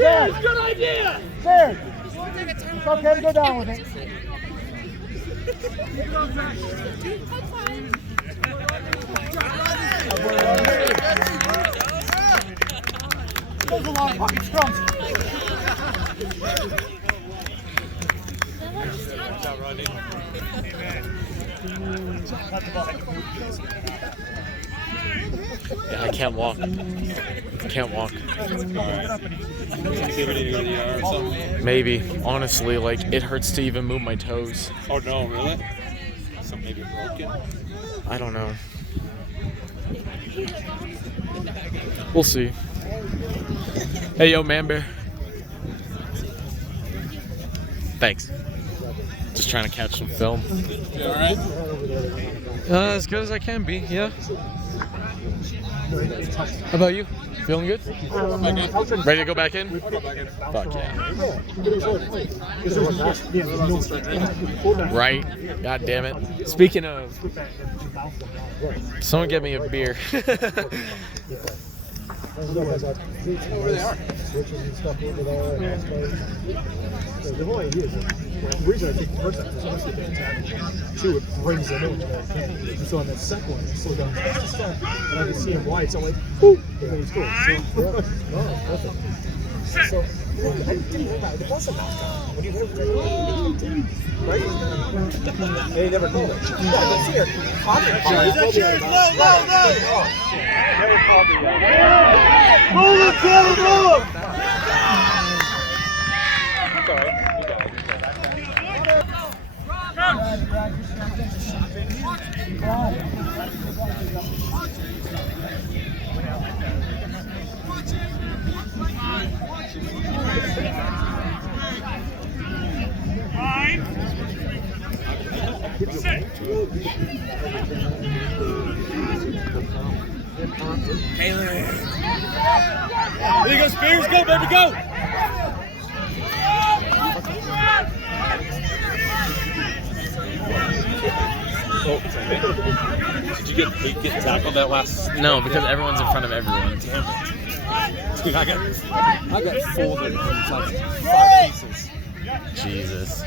Zach. Good idea. Zach. It's okay to go down with it. There's a lot of fucking scrums. Yeah, I can't walk. Can't walk. Maybe. Honestly, like, it hurts to even move my toes. Oh, no, really? So maybe broken? I don't know. We'll see. Hey, yo, man bear. Thanks. Just trying to catch some film. You alright? As good as I can be, yeah. How about you? Feeling good? Ready to go back in? Fuck yeah. Right? God damn it. Speaking of, someone get me a beer. Where they are. The whole idea is the reason I think the first time is obviously they attack. Two, it brings them in when they can. And so on that second one, they slow down the step, and I can see him wide, so I'm like, whoo! And then he scores. So, perfect. So, I didn't hear about it. The bus about when you heard it, right? They never called it. Yeah, I can see her talking about it. Cheers! No! Very popular. Move it, Kevin, move! Sorry, you got Taylor. Here you go, Spears. Go, baby, go. Oh, did you get tackled that last? No, because everyone's in front of everyone. Damn it. Dude, I got folded into 5 pieces. Jesus.